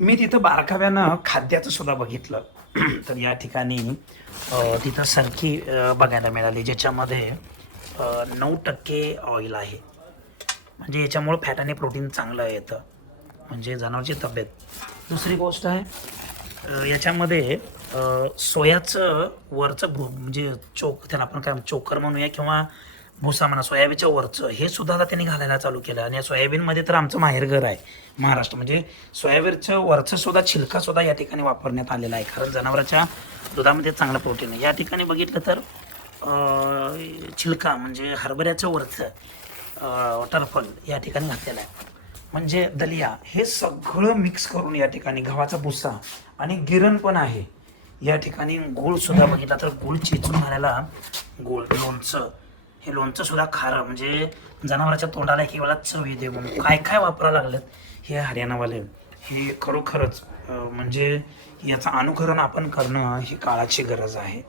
मी तिथं बारकाव्यानं खाद्याचं सुद्धा बघितलं. तर या ठिकाणी तिथं सरकी बघायला मिळाली, ज्याच्यामध्ये 9% ऑइल आहे. म्हणजे याच्यामुळं फॅट आणि प्रोटीन चांगलं येतं, म्हणजे जनावरची तब्येत. दुसरी गोष्ट आहे, याच्यामध्ये सोयाचं वरचं म्हणजे त्याला आपण काय चोकर म्हणूया किंवा भुसा म्हणा, सोयाबीनच्या वरचं हे सुद्धा आता त्यांनी घालायला चालू केलं. आणि या सोयाबीनमध्ये तर आमचं माहेरघर आहे महाराष्ट्र, म्हणजे सोयाबीनचं वरचं सुद्धा छिलका सुद्धा या ठिकाणी वापरण्यात आलेला आहे, कारण जनावरांच्या दुधामध्ये चांगलं प्रोटीन आहे. या ठिकाणी बघितलं तर छिलका म्हणजे हरभऱ्याचं वरचं टरफल या ठिकाणी घातलेलं आहे. म्हणजे दलिया हे सगळं मिक्स करून या ठिकाणी गव्हाचा भुसा आणि गिरण पण आहे. या ठिकाणी गूळ सुद्धा बघितला तर गूळ चेचून घालायला, गूळ लोणचं, हे लोणचं सुद्धा खारं, म्हणजे जनावरांच्या तोंडाला एक वेळा चव येते म्हणून काय काय वापरायला लागलेत हे हरियाणावाले. हे खरोखरच म्हणजे याचं अनुकरण आपण करणं ही काळाची गरज आहे.